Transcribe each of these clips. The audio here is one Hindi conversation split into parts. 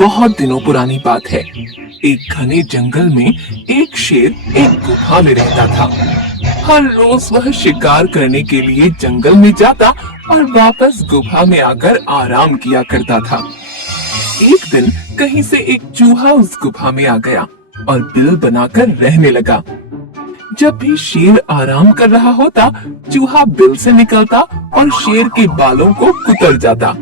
बहुत दिनों पुरानी बात है। एक घने जंगल में एक शेर एक गुफा में रहता था। हर रोज वह शिकार करने के लिए जंगल में जाता और वापस गुफा में आकर आराम किया करता था। एक दिन कहीं से एक चूहा उस गुफा में आ गया और बिल बनाकर रहने लगा। जब भी शेर आराम कर रहा होता, चूहा बिल से निकलता और शेर के बालों को कुतर जाता।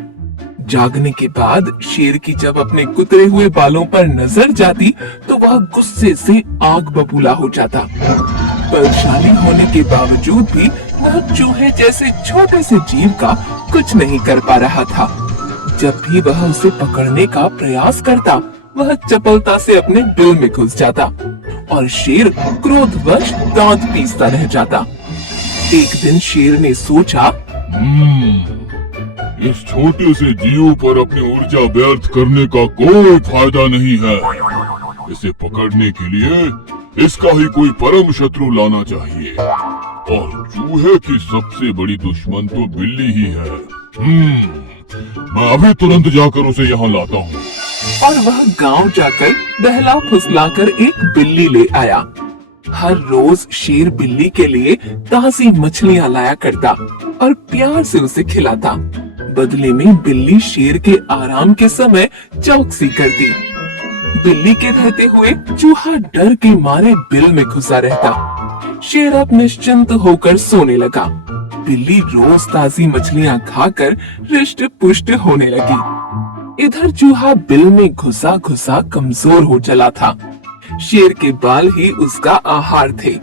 जागने के बाद शेर की जब अपने कुतरे हुए बालों पर नजर जाती तो वह गुस्से से आग बबूला हो जाता। परेशानी होने के बावजूद भी वह चूहे जैसे छोटे से जीव का कुछ नहीं कर पा रहा था। जब भी वह उसे पकड़ने का प्रयास करता, वह चपलता से अपने बिल में घुस जाता और शेर क्रोधवश दांत पीसता रह जाता। एक दिन शेर ने सोचा, इस छोटे से जीव पर अपनी ऊर्जा व्यर्थ करने का कोई फायदा नहीं है। इसे पकड़ने के लिए इसका ही कोई परम शत्रु लाना चाहिए और चूहे की सबसे बड़ी दुश्मन तो बिल्ली ही है। मैं अभी तुरंत जाकर उसे यहाँ लाता हूँ। और वह गांव जाकर बहला फुसलाकर एक बिल्ली ले आया। हर रोज शेर बिल्ली के लिए ताजी मछलियाँ लाया करता और प्यार से उसे खिलाता। बदले में बिल्ली शेर के आराम के समय चौकसी करती। बिल्ली के रहते हुए चूहा डर के मारे बिल में घुसा रहता। शेर अब निश्चिंत होकर सोने लगा। बिल्ली रोज ताजी मछलियाँ खाकर रिष्ट पुष्ट होने लगी। इधर चूहा बिल में घुसा घुसा कमजोर हो चला था। शेर के बाल ही उसका आहार थे।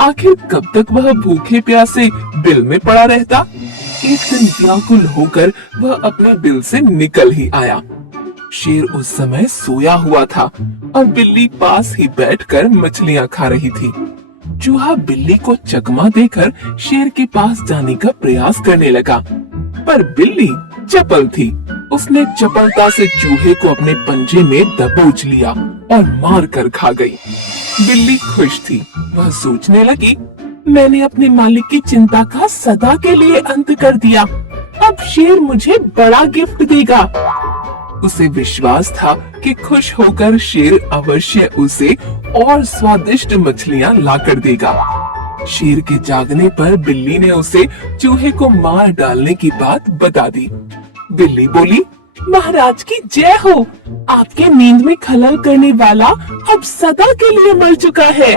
आखिर कब तक वह भूखे प्यासे बिल में पड़ा रहता। एक दिन व्याकुल होकर वह अपने बिल से निकल ही आया। शेर उस समय सोया हुआ था और बिल्ली पास ही बैठकर मछलियाँ खा रही थी। चूहा बिल्ली को चकमा देकर शेर के पास जाने का प्रयास करने लगा, पर बिल्ली चपल थी। उसने चपलता से चूहे को अपने पंजे में दबोच लिया और मार कर खा गई। बिल्ली खुश थी। वह सोचने लगी, मैंने अपने मालिक की चिंता का सदा के लिए अंत कर दिया। अब शेर मुझे बड़ा गिफ्ट देगा। उसे विश्वास था कि खुश होकर शेर अवश्य उसे और स्वादिष्ट मछलियाँ लाकर देगा। शेर के जागने पर बिल्ली ने उसे चूहे को मार डालने की बात बता दी। बिल्ली बोली, महाराज की जय हो। आपके नींद में खलल करने वाला अब सदा के लिए मर चुका है।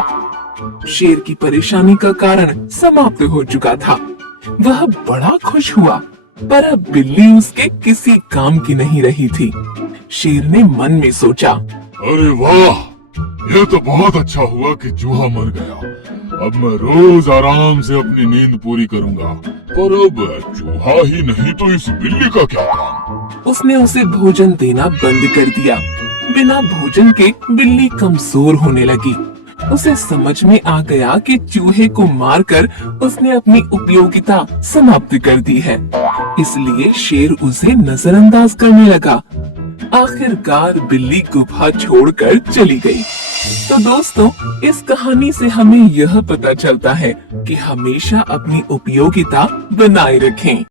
शेर की परेशानी का कारण समाप्त हो चुका था। वह बड़ा खुश हुआ, पर अब बिल्ली उसके किसी काम की नहीं रही थी। शेर ने मन में सोचा, अरे वाह, यह तो बहुत अच्छा हुआ कि चूहा मर गया। अब मैं रोज आराम से अपनी नींद पूरी करूंगा। पर अब चूहा ही नहीं तो इस बिल्ली का क्या काम। उसने उसे भोजन देना बंद कर दिया। बिना भोजन के बिल्ली कमजोर होने लगी। उसे समझ में आ गया कि चूहे को मारकर उसने अपनी उपयोगिता समाप्त कर दी है, इसलिए शेर उसे नजरअंदाज करने लगा। आखिरकार बिल्ली गुफा छोड़कर चली गई। तो दोस्तों, इस कहानी से हमें यह पता चलता है कि हमेशा अपनी उपयोगिता बनाए रखें।